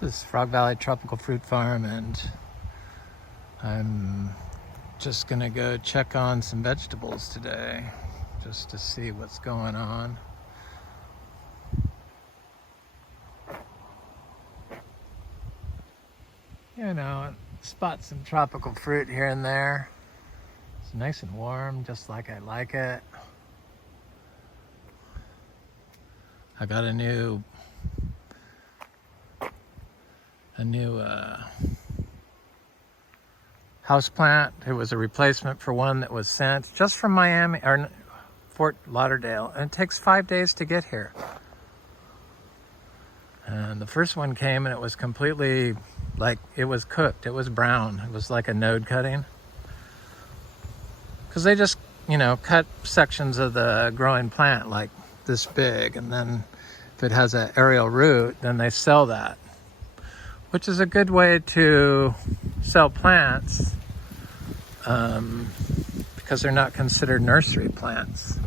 This is Frog Valley Tropical Fruit Farm, and I'm just gonna go check on some vegetables today just to see what's going on. You know, spot some tropical fruit here and there. It's nice and warm, just like I like it. I got a new house plant. It was a replacement for one that was sent just from Miami or Fort Lauderdale, and it takes 5 days to get here. And the first one came and it was completely, like, it was cooked. It was brown. It was like a node cutting. Because they just, cut sections of the growing plant like this big, and then if it has an aerial root, then they sell that, which is a good way to sell plants because they're not considered nursery plants.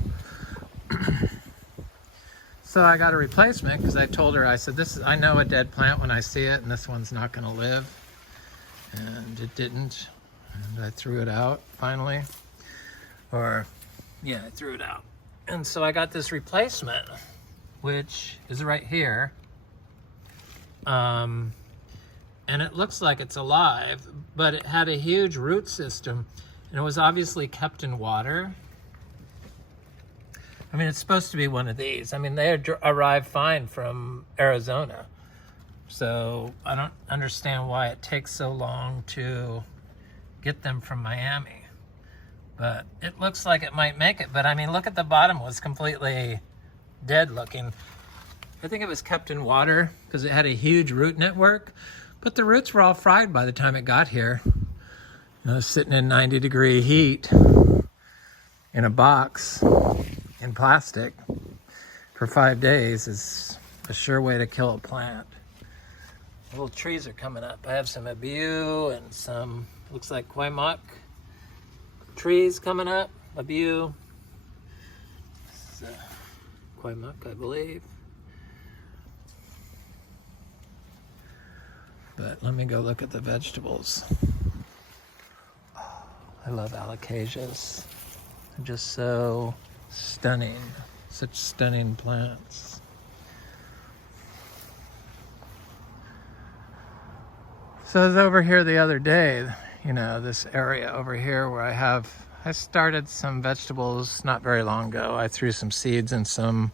So I got a replacement because I told her, I said, I know a dead plant when I see it, and this one's not going to live. And it didn't. And I threw it out finally. I threw it out. And so I got this replacement, which is right here. And it looks like it's alive, but it had a huge root system, and it was obviously kept in water. I mean, it's supposed to be one of these. I mean, they arrived fine from Arizona. So I don't understand why it takes so long to get them from Miami. But it looks like it might make it. But I mean, look at the bottom, was completely dead looking. I think it was kept in water because it had a huge root network. But the roots were all fried by the time it got here. Sitting in 90-degree heat in a box in plastic for 5 days is a sure way to kill a plant. Little trees are coming up. I have some abu and some, looks like quaimoc trees coming up. Abu. This is quaimoc, I believe. But let me go look at the vegetables. Oh, I love alocasias. They're just so stunning. Such stunning plants. So I was over here the other day, this area over here where I started some vegetables not very long ago. I threw some seeds and some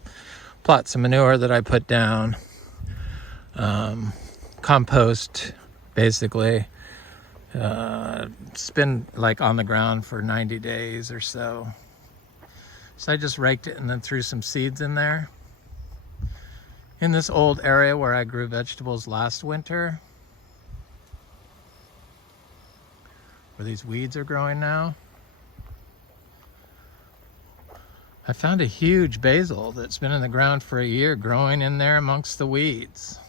plots of manure that I put down. Compost, basically. It's been like on the ground for 90 days or so. So I just raked it and then threw some seeds in there. In this old area where I grew vegetables last winter, where these weeds are growing now, I found a huge basil that's been in the ground for a year growing in there amongst the weeds.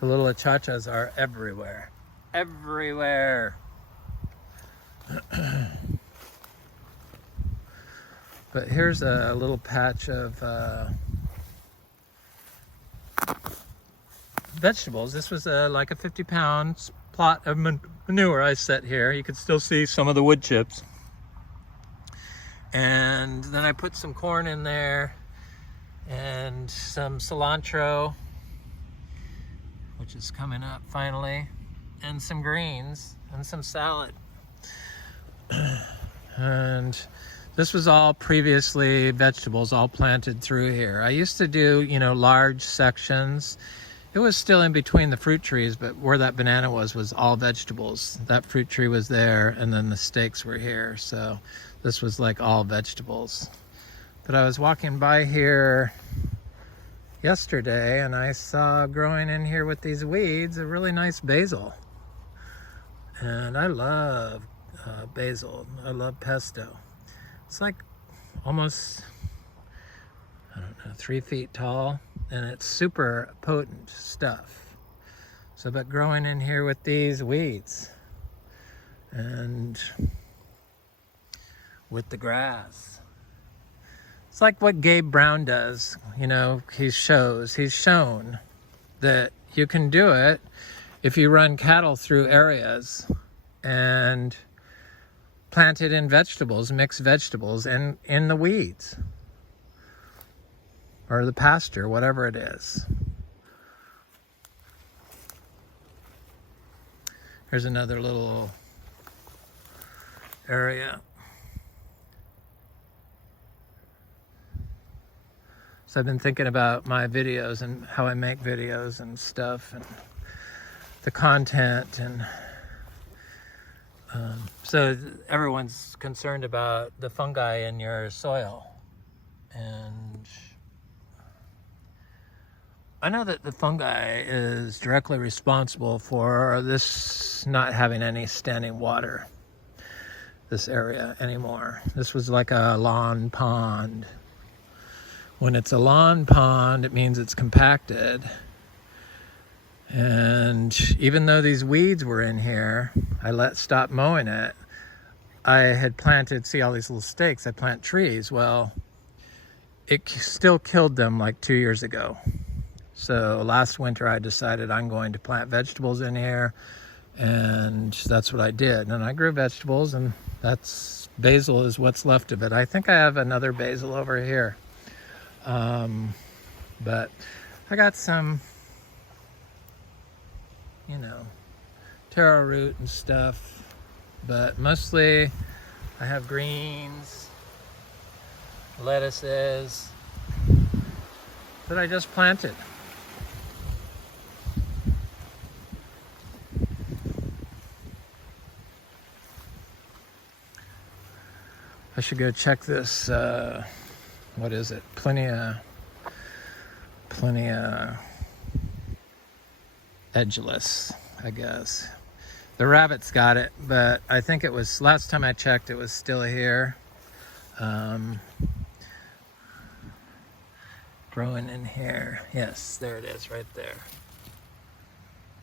The little achachas are everywhere. Everywhere. But here's a little patch of vegetables. This was like a 50-pound plot of manure I set here. You can still see some of the wood chips. And then I put some corn in there and some cilantro, which is coming up finally, and some greens and some salad. And this was all previously vegetables all planted through here. I used to do, large sections. It was still in between the fruit trees, but where that banana was all vegetables. That fruit tree was there, and then the stakes were here. So this was like all vegetables. But I was walking by here yesterday, and I saw growing in here with these weeds a really nice basil. And I love basil. I love pesto. It's like almost, 3 feet tall, and it's super potent stuff. So, but growing in here with these weeds, and with the grass. It's like what Gabe Brown does. You know, he's shown that you can do it if you run cattle through areas and plant it in vegetables, mix vegetables, and in the weeds or the pasture, whatever it is. Here's another little area. So I've been thinking about my videos and how I make videos and stuff and the content, and so everyone's concerned about the fungi in your soil, and I know that the fungi is directly responsible for this not having any standing water, this area anymore. This was like a lawn pond. When it's a lawn pond, it means it's compacted. And even though these weeds were in here, I stopped mowing it. I had planted, see all these little stakes, I plant trees. Well, it still killed them like 2 years ago. So last winter I decided I'm going to plant vegetables in here, and that's what I did. And I grew vegetables, and that's basil is what's left of it. I think I have another basil over here. But I got some, you know, taro root and stuff, but mostly I have greens, lettuces that I just planted. I should go check this, what is it? Plenia edgeless, I guess. The rabbits got it, but I think it was, last time I checked, it was still here. Growing in here. Yes, there it is, right there.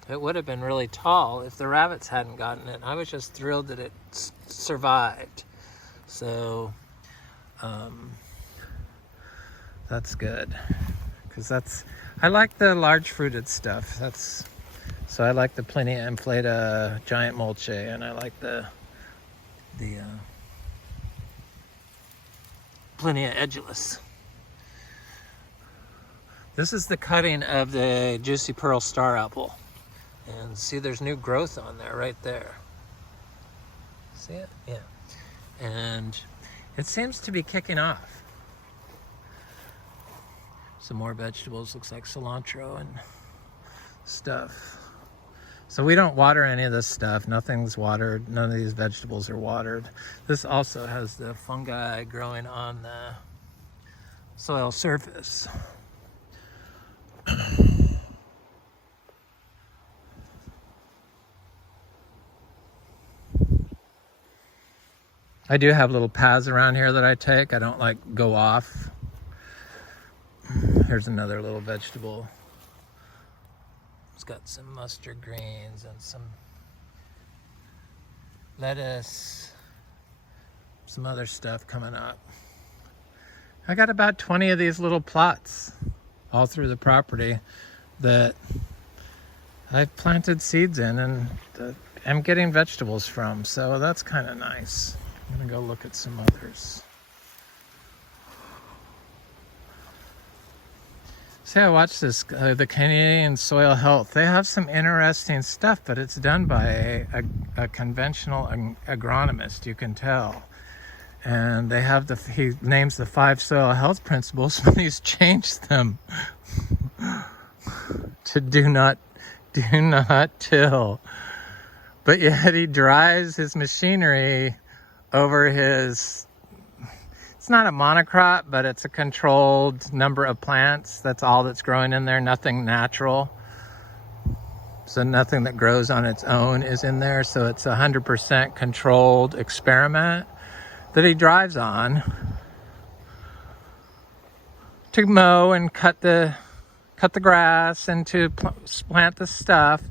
It would have been really tall if the rabbits hadn't gotten it. I was just thrilled that it survived. So, that's good, because I like the large fruited stuff. So I like the Plenia inflata giant mulche, and I like the Plenia edgeless. This is the cutting of the Juicy Pearl Star Apple, and see there's new growth on there right there. See it? Yeah. And it seems to be kicking off. Some more vegetables, looks like cilantro and stuff. So we don't water any of this stuff. Nothing's watered. None of these vegetables are watered. This also has the fungi growing on the soil surface. I do have little paths around here that I take. I don't like go off. Here's another little vegetable. It's got some mustard greens and some lettuce, some other stuff coming up. I got about 20 of these little plots all through the property that I've planted seeds in, and I'm getting vegetables from, so that's kind of nice. I'm gonna go look at some others. See, I watched this, the Canadian Soil Health. They have some interesting stuff, but it's done by a conventional agronomist, you can tell. And they have he names the 5 soil health principles, but he's changed them to do not till. But yet he drives his machinery over his, it's not a monocrop, but it's a controlled number of plants. That's all that's growing in there, nothing natural. So nothing that grows on its own is in there. So it's 100% controlled experiment that he drives on to mow and cut the grass and to plant the stuff.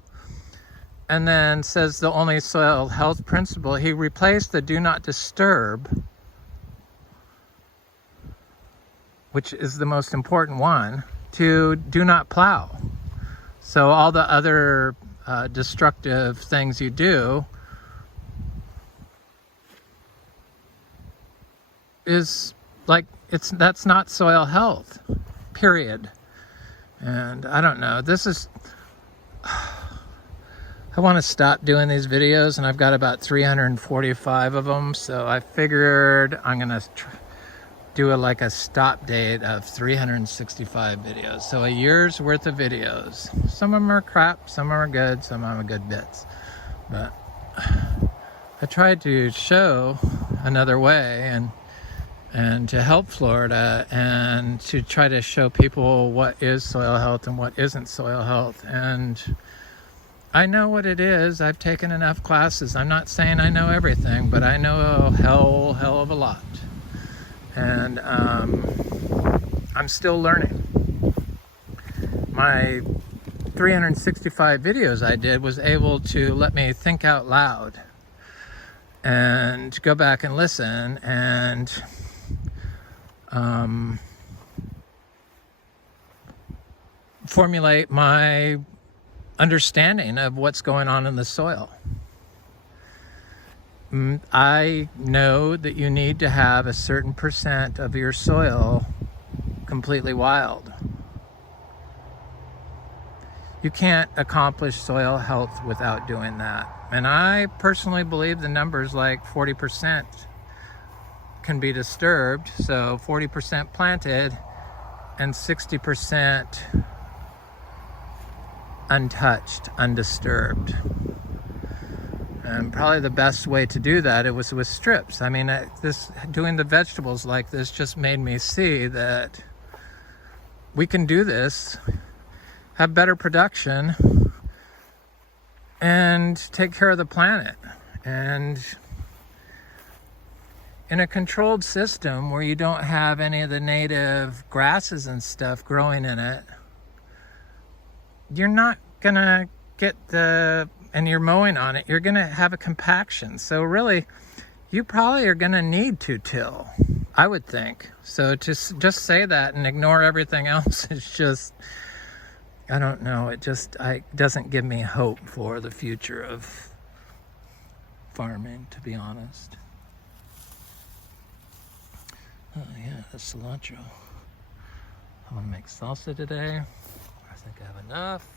And then says the only soil health principle, he replaced the do not disturb which is the most important one, to do not plow. So all the other destructive things you do is like, that's not soil health, period. And I don't know, I want to stop doing these videos, and I've got about 345 of them, so I figured I'm gonna do like a stop date of 365 videos. So a year's worth of videos. Some of them are crap, some of them are good, some of them are good bits. But I tried to show another way and to help Florida, and to try to show people what is soil health and what isn't soil health. And I know what it is. I've taken enough classes. I'm not saying I know everything, but I know a hell of a lot. And I'm still learning. My 365 videos I did was able to let me think out loud and go back and listen and formulate my understanding of what's going on in the soil. I know that you need to have a certain percent of your soil completely wild. You can't accomplish soil health without doing that. And I personally believe the numbers like 40% can be disturbed. So 40% planted and 60% untouched, undisturbed. And probably the best way to do that, it was with strips. I mean, doing the vegetables like this just made me see that we can do this, have better production, and take care of the planet. And in a controlled system where you don't have any of the native grasses and stuff growing in it, you're not gonna get and you're mowing on it, you're gonna have a compaction. So really, you probably are gonna need to till, I would think. So to just say that and ignore everything else is just, I don't know, it doesn't give me hope for the future of farming, to be honest. Oh yeah, the cilantro. I want to make salsa today. I think I have enough.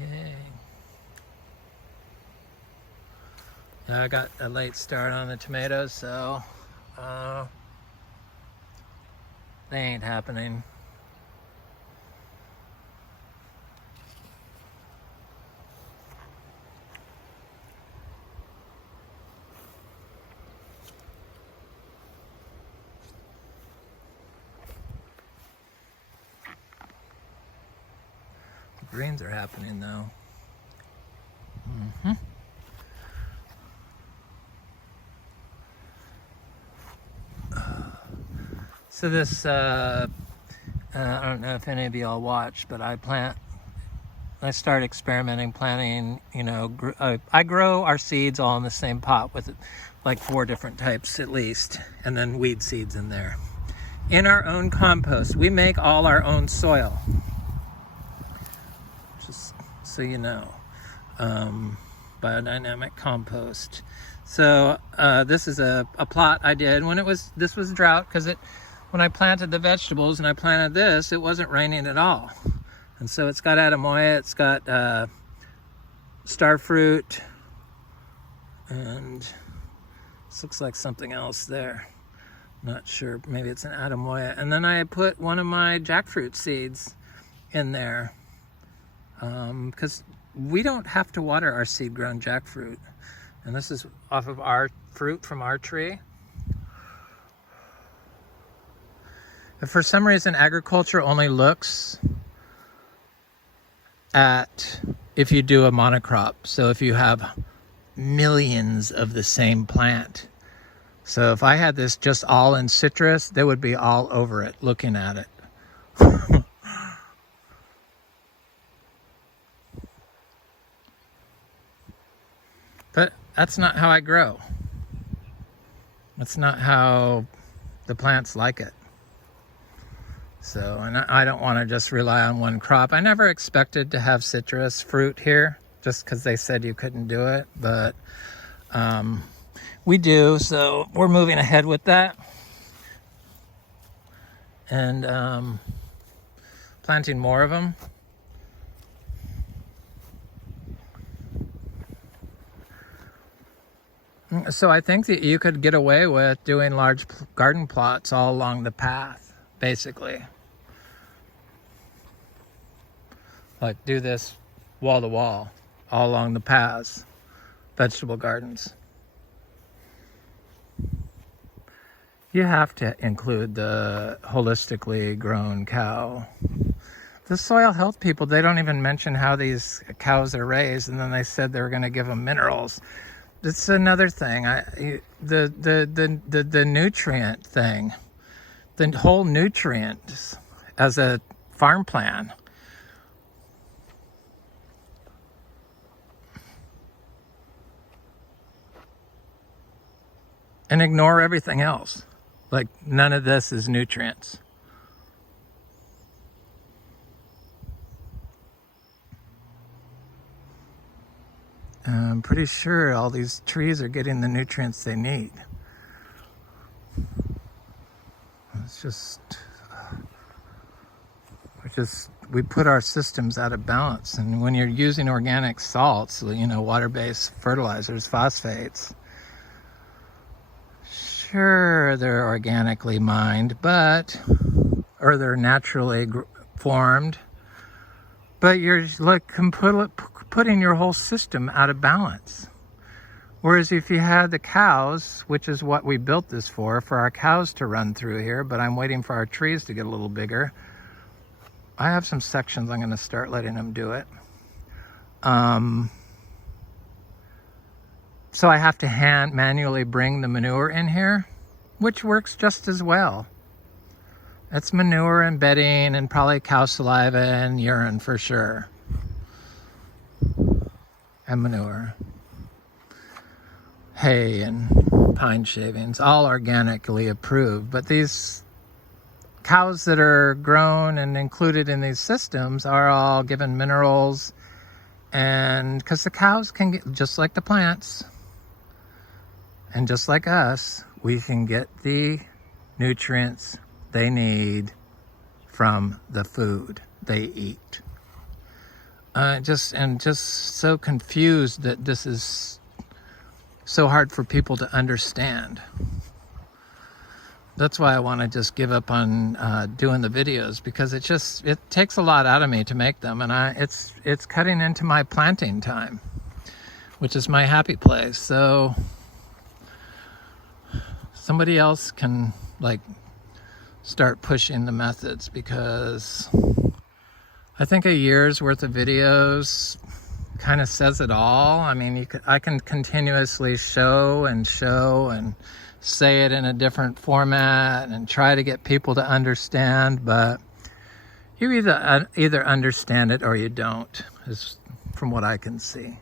Yay. I got a late start on the tomatoes, so they ain't happening. The greens are happening though. So this, I don't know if any of y'all watch, but I start experimenting, planting, I grow our seeds all in the same pot with like 4 different types at least, and then weed seeds in there. In our own compost, we make all our own soil. Just so you know, Biodynamic Compost. So this is a plot I did when this was drought, because when I planted the vegetables and I planted this, it wasn't raining at all. And so it's got Adamoya, it's got starfruit, and this looks like something else there. Not sure, maybe it's an Adamoya. And then I put one of my jackfruit seeds in there, because we don't have to water our seed-grown jackfruit. And this is off of our fruit from our tree. If for some reason agriculture only looks at if you do a monocrop, so if you have millions of the same plant. So if I had this just all in citrus, they would be all over it looking at it. But that's not how I grow. That's not how the plants like it. So, and I don't want to just rely on one crop. I never expected to have citrus fruit here, just because they said you couldn't do it, but we do, so we're moving ahead with that. And planting more of them. So I think that you could get away with doing large garden plots all along the path, basically. Like do this wall to wall, all along the paths, vegetable gardens. You have to include the holistically grown cow. The soil health people, they don't even mention how these cows are raised, and then they said they were going to give them minerals. It's another thing. The nutrient thing, the whole nutrients as a farm plan. And ignore everything else. Like none of this is nutrients. I'm pretty sure all these trees are getting the nutrients they need. It's we put our systems out of balance. And when you're using organic salts, water-based fertilizers, phosphates, sure, they're organically mined, or they're naturally formed, but you're putting your whole system out of balance. Whereas if you had the cows, which is what we built this for our cows to run through here, but I'm waiting for our trees to get a little bigger. I have some sections I'm going to start letting them do it. So I have to manually bring the manure in here, which works just as well. It's manure and bedding and probably cow saliva and urine for sure. And manure. Hay and pine shavings, all organically approved. But these cows that are grown and included in these systems are all given minerals, and because the cows can get, just like the plants, and just like us, we can get the nutrients they need from the food they eat. Just so confused that this is so hard for people to understand. That's why I want to just give up on doing the videos, because it takes a lot out of me to make them, and it's cutting into my planting time, which is my happy place. So somebody else can start pushing the methods, because I think a year's worth of videos kind of says it all. I mean, I can continuously show and say it in a different format and try to get people to understand, but you either understand it or you don't, is from what I can see,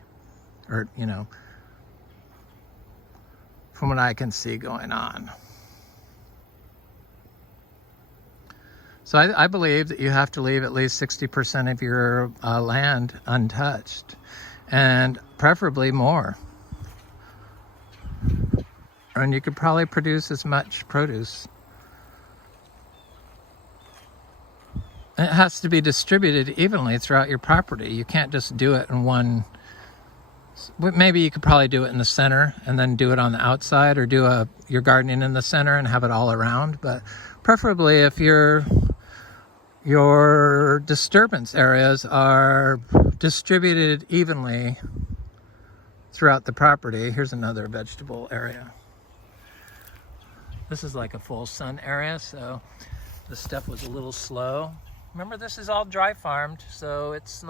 or from what I can see going on. So I believe that you have to leave at least 60% of your land untouched, and preferably more. And you could probably produce as much produce. And it has to be distributed evenly throughout your property. You can't just do it in one. Maybe you could probably do it in the center and then do it on the outside, or do your gardening in the center and have it all around. But preferably if your disturbance areas are distributed evenly throughout the property. Here's another vegetable area. This is like a full sun area, so the stuff was a little slow. Remember, this is all dry farmed, so it's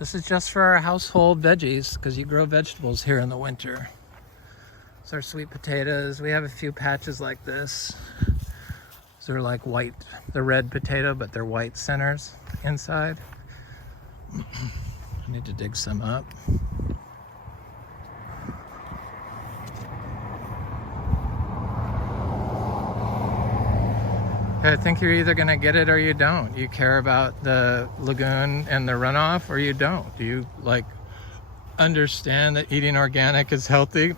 this is just for our household veggies, because you grow vegetables here in the winter. It's our sweet potatoes. We have a few patches like this. So they're like white, they're red potato, but they're white centers inside. I need to dig some up. I think you're either going to get it or you don't. You care about the lagoon and the runoff, or you don't. Do you like understand that eating organic is healthy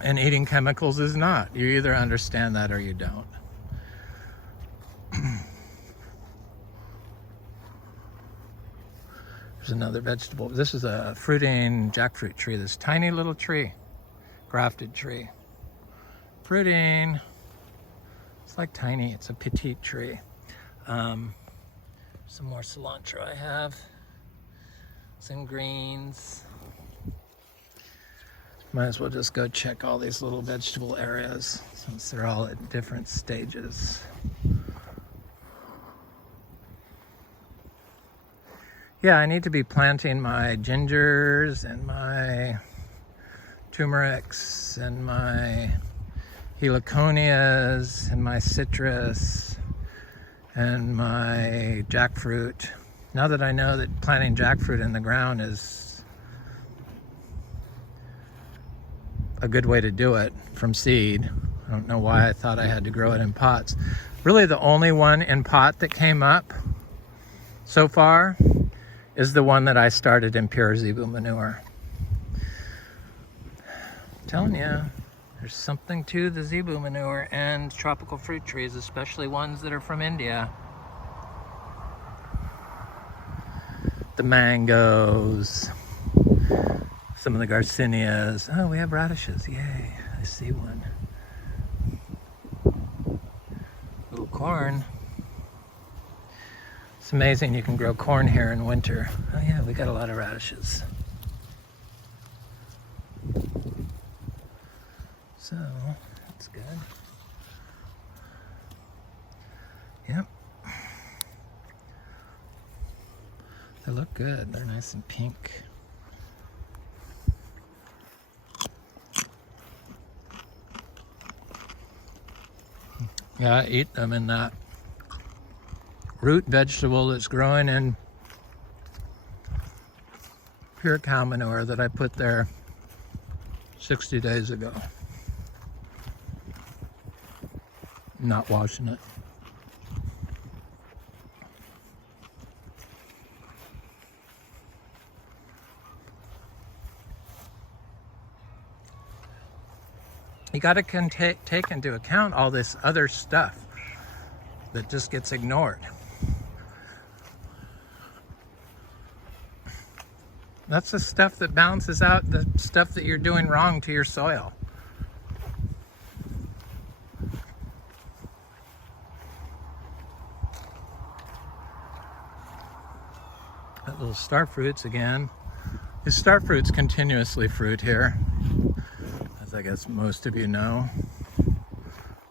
and eating chemicals is not? You either understand that or you don't. There's another vegetable. This is a fruiting jackfruit tree. This tiny little tree, grafted tree. Fruiting. It's like tiny. It's a petite tree. Some more cilantro I have. Some greens. Might as well just go check all these little vegetable areas since they're all at different stages. Yeah, I need to be planting my gingers and my turmerics and my heliconias and my citrus and my jackfruit. Now that I know that planting jackfruit in the ground is a good way to do it from seed. I don't know why I thought I had to grow it in pots. Really the only one in pot that came up so far is the one that I started in pure zebu manure. I'm telling you, there's something to the zebu manure and tropical fruit trees, especially ones that are from India. The mangoes, some of the garcinias. Oh, we have radishes, yay, I see one. Little corn. It's amazing you can grow corn here in winter. Oh yeah, we got a lot of radishes. So, that's good. Yep. They look good. They're nice and pink. Yeah, I eat them in that root vegetable that's growing in pure cow manure that I put there 60 days ago. Not washing it. You got to take into account all this other stuff that just gets ignored. That's the stuff that balances out the stuff that you're doing wrong to your soil. Got little star fruits again. These star fruits continuously fruit here, as I guess most of you know.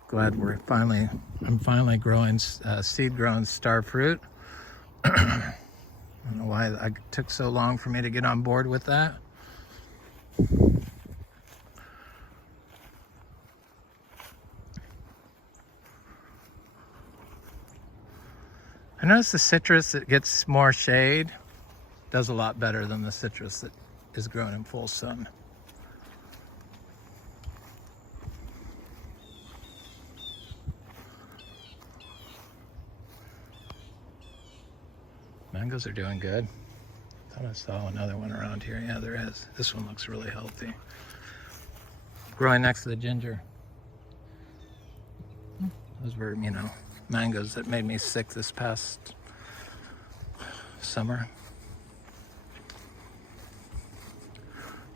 Glad I'm finally growing seed-grown star fruit. I don't know why it took so long for me to get on board with that. I noticed the citrus that gets more shade does a lot better than the citrus that is grown in full sun. Mangoes are doing good. Thought I saw another one around here. Yeah, there is. This one looks really healthy. Growing next to the ginger. Those were, mangoes that made me sick this past summer.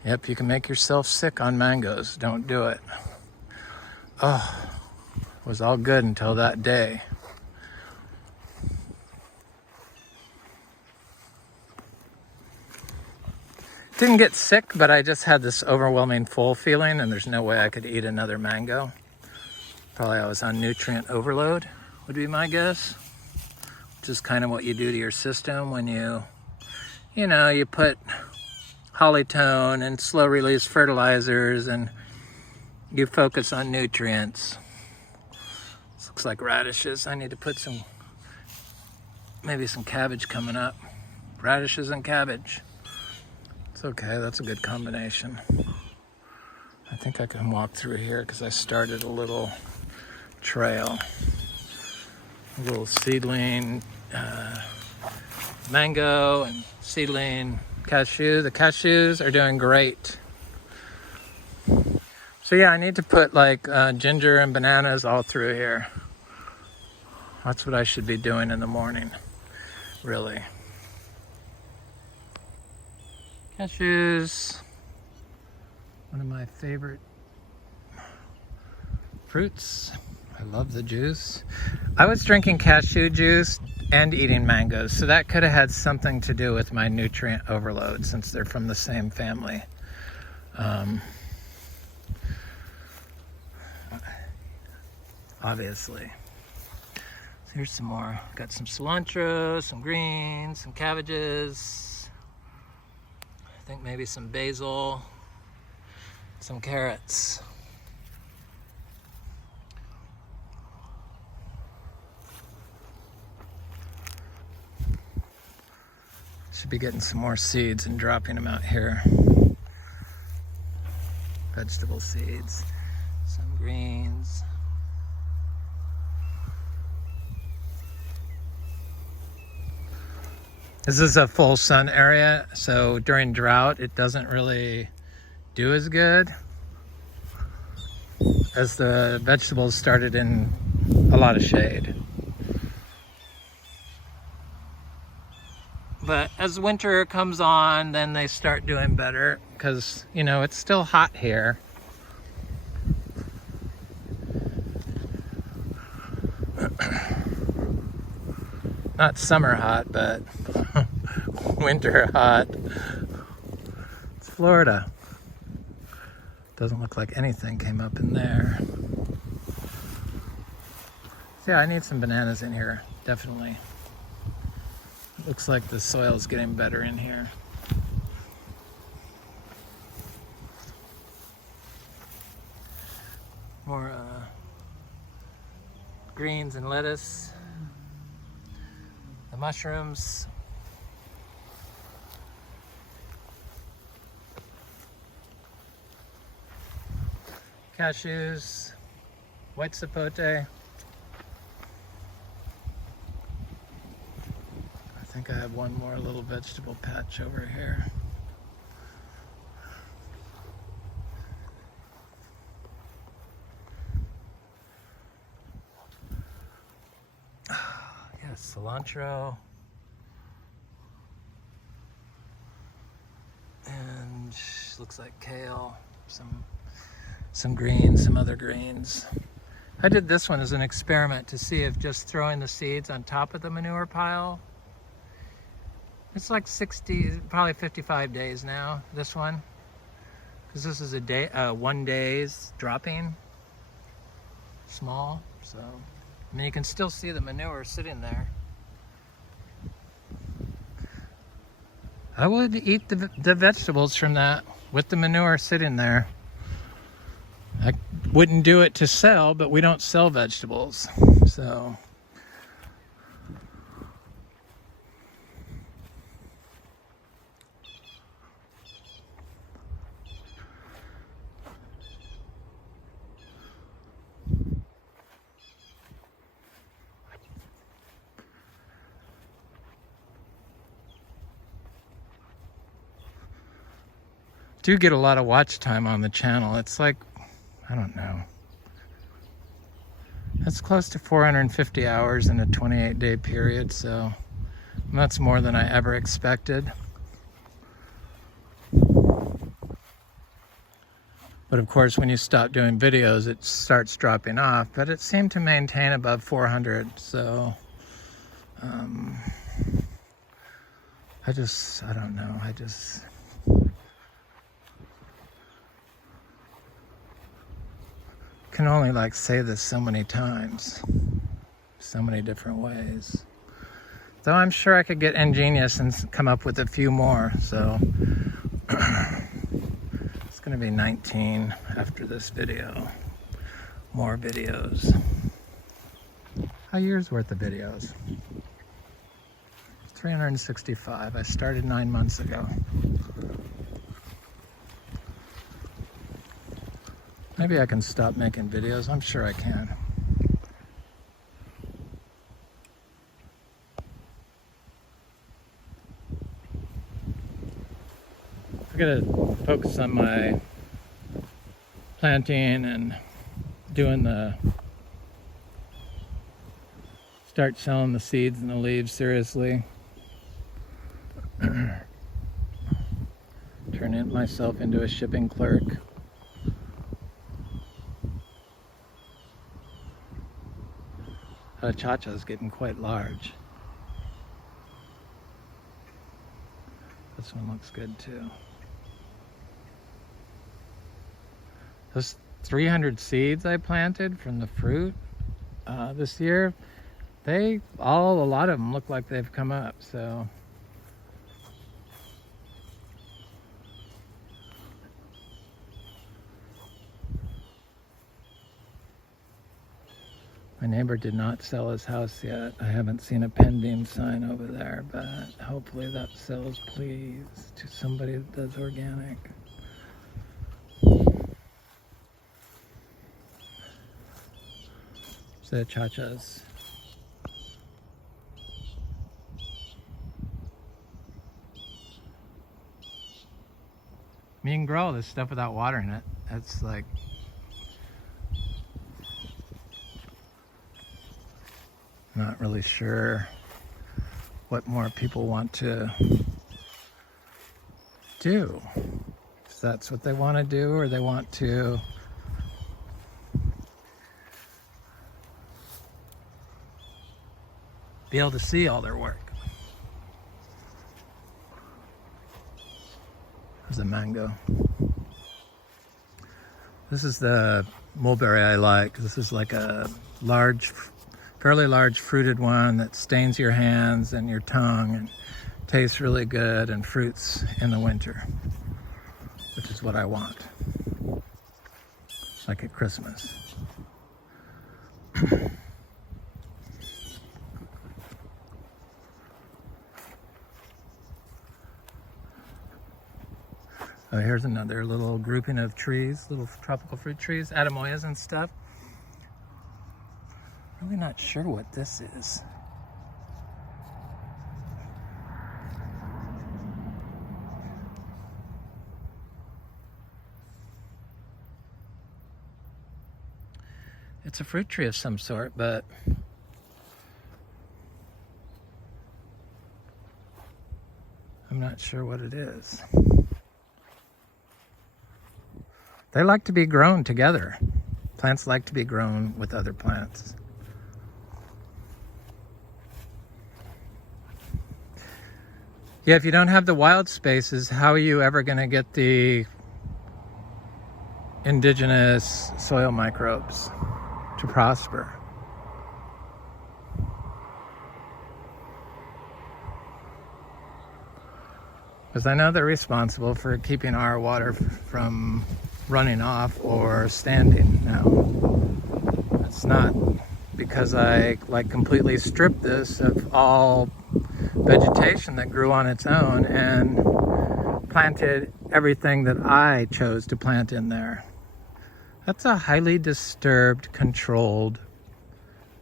Yep, you can make yourself sick on mangoes. Don't do it. Oh, it was all good until that day. Didn't get sick, but I just had this overwhelming full feeling and there's no way I could eat another mango. Probably I was on nutrient overload, would be my guess. Which is kind of what you do to your system when you put Hollytone and slow release fertilizers and you focus on nutrients. This looks like radishes. I need to put maybe some cabbage coming up. Radishes and cabbage. It's okay, that's a good combination. I think I can walk through here because I started a little trail. A little seedling mango and seedling cashew. The cashews are doing great. So yeah, I need to put like ginger and bananas all through here. That's what I should be doing in the morning, really. Cashews, one of my favorite fruits. I love the juice. I was drinking cashew juice and eating mangoes, so that could have had something to do with my nutrient overload since they're from the same family. Obviously. So here's some more. Got some cilantro, some greens, some cabbages. I think maybe some basil, some carrots. Should be getting some more seeds and dropping them out here. Vegetable seeds, some greens. This is a full sun area, so during drought it doesn't really do as good as the vegetables started in a lot of shade. But as winter comes on, then they start doing better because, you know, it's still hot here. Not summer hot, but winter hot. It's Florida. Doesn't look like anything came up in there. So yeah, I need some bananas in here, definitely. Looks like the soil's getting better in here. More greens and lettuce. The mushrooms. Cashews. White sapote. I think I have one more little vegetable patch over here. Yes, cilantro. And looks like kale, some greens, some other greens. I did this one as an experiment to see if just throwing the seeds on top of the manure pile. It's like 60, probably 55 days now, this one. Because this is a day, 1 day's dropping. Small, so. I mean, you can still see the manure sitting there. I would eat the vegetables from that with the manure sitting there. I wouldn't do it to sell, but we don't sell vegetables, so. Do get a lot of watch time on the channel. It's like, I don't know. It's close to 450 hours in a 28-day period, so that's more than I ever expected. But of course, when you stop doing videos, it starts dropping off, but it seemed to maintain above 400, so I don't know, can only like say this so many times, so many different ways. Though I'm sure I could get ingenious and come up with a few more, so it's gonna be 19 after this video. More videos. A year's worth of videos. 365. I started 9 months ago. Maybe I can stop making videos. I'm sure I can. I gotta focus on my planting and start selling the seeds and the leaves seriously. Turning myself into a shipping clerk. The cha-cha is getting quite large. This one looks good too. Those 300 seeds I planted from the fruit this year, a lot of them look like they've come up, so. My neighbor did not sell his house yet. I haven't seen a pending sign over there, but hopefully that sells, please, to somebody that does organic. So cha-chas. You can grow all this stuff without watering it. That's like, not really sure what more people want to do. If that's what they want to do, or they want to be able to see all their work. There's a mango. This is the mulberry I like. This is like a fairly large fruited one that stains your hands and your tongue and tastes really good and fruits in the winter, which is what I want, like at Christmas. Oh, here's another little grouping of trees, little tropical fruit trees, Adamoyas and stuff. Really not sure what this is. It's a fruit tree of some sort, but I'm not sure what it is. They like to be grown together. Plants like to be grown with other plants. Yeah, if you don't have the wild spaces, how are you ever going to get the indigenous soil microbes to prosper? Because I know they're responsible for keeping our water from running off or standing now. It's not because I completely stripped this of all vegetation that grew on its own and planted everything that I chose to plant in there. That's a highly disturbed, controlled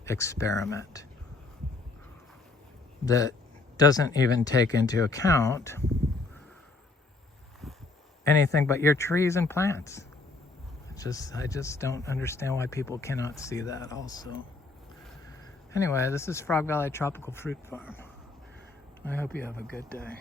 experiment that doesn't even take into account anything but your trees and plants. I just don't understand why people cannot see that also. Anyway, this is Frog Valley Tropical Fruit Farm. I hope you have a good day.